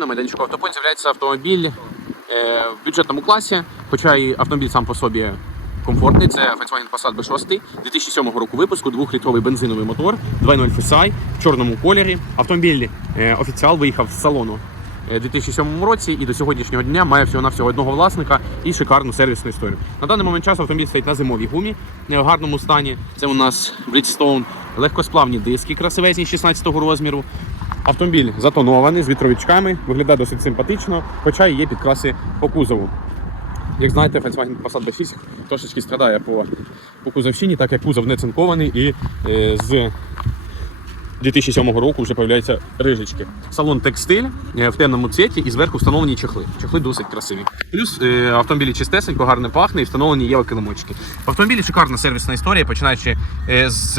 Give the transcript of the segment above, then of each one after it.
На майданчику Автопойнт. З'являється автомобіль е, в бюджетному класі, хоча і автомобіль сам по собі комфортний. Це Volkswagen Passat B6 2007 року випуску, двохлітровий бензиновий мотор, 2.0 FSI в чорному кольорі. Автомобіль е, офіціал виїхав з салону е, у 2007 році і до сьогоднішнього дня має всього-навсього одного власника і шикарну сервісну історію. На даний момент часу автомобіль стоїть на зимовій гумі е, в гарному стані. Це у нас Bridgestone, легкосплавні диски красивезні 16-го розміру. Автомобіль затонований з вітровичками, виглядає досить симпатично, хоча і є підкраси по кузову. Як знаєте, Volkswagen Passat B6 трошечки страдає по, по кузовщині, так як кузов не цинкований і е, з 2007 року вже з'являються рижечки. Салон текстиль е, в темному цвіті і зверху встановлені чехли. Чехли досить красиві. Плюс е, автомобілі чистесенько, гарно пахне і встановлені є килимочки. В автомобілі шикарна сервісна історія, починаючи е, з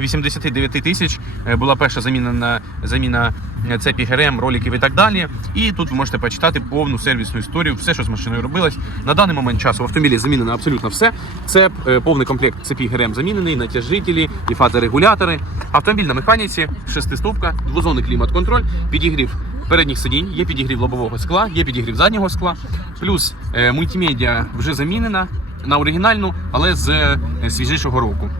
89 тисяч е, була перша заміна на заміна е, цепі ГРМ, роликів і так далі. І тут ви можете почитати повну сервісну історію, все, що з машиною робилось. На даний момент часу в автомобілі замінено абсолютно все. Це е, повний комплект цепі ГРМ замінений, натяжителі і фазорегулятори. Автомобіль на механіці, шестиступка, двозонний клімат-контроль, підігрів передніх сидінь, є підігрів лобового скла, є підігрів заднього скла. Плюс мультимедіа вже замінена на оригінальну, але з свіжішого року.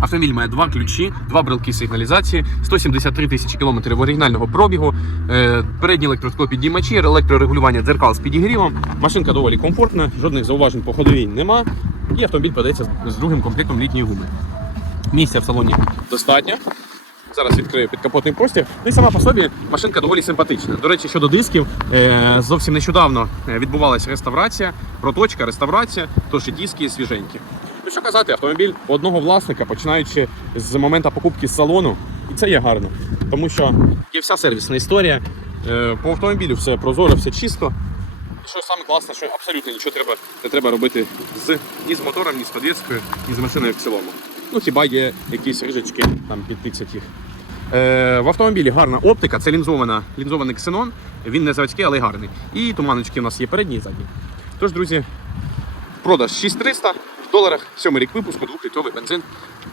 Автомобіль має два ключі, два брелки сигналізації, 173 тисячі кілометрів оригінального пробігу, е, передні електросклопідіймачі, електрорегулювання дзеркал з підігрівом. Машинка доволі комфортна, жодних зауважень по ходовій нема. І автомобіль подається з- з другим комплектом літньої гуми. Місця в салоні достатньо. Зараз відкрию підкапотний простір. Ну і сама по собі машинка доволі симпатична. До речі, щодо дисків, е, зовсім нещодавно е, відбувалася реставрація, проточка, реставрація, тож і диски свіженькі. Що казати, автомобіль одного власника, починаючи з моменту покупки салону, і це є гарно, тому що є вся сервісна історія. Е, По автомобілю все прозоро, все чисто. І що саме класне, що абсолютно нічого треба, не треба робити з, ні з мотором, ні з підвіскою, ні з машиною в цілому. Ну, хіба є якісь рижечки, там підпіксять їх. Е, в автомобілі гарна оптика, це лінзована, лінзований ксенон, він не заводський, але гарний. І туманочки у нас є передні і задні. Тож, друзі, продаж 6300 в доларах, сьомий рік випуску, двохлітровий бензин.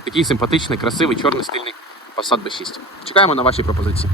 Такий симпатичний, красивий, чорний стильний Passat B6. Чекаємо на ваші пропозиції.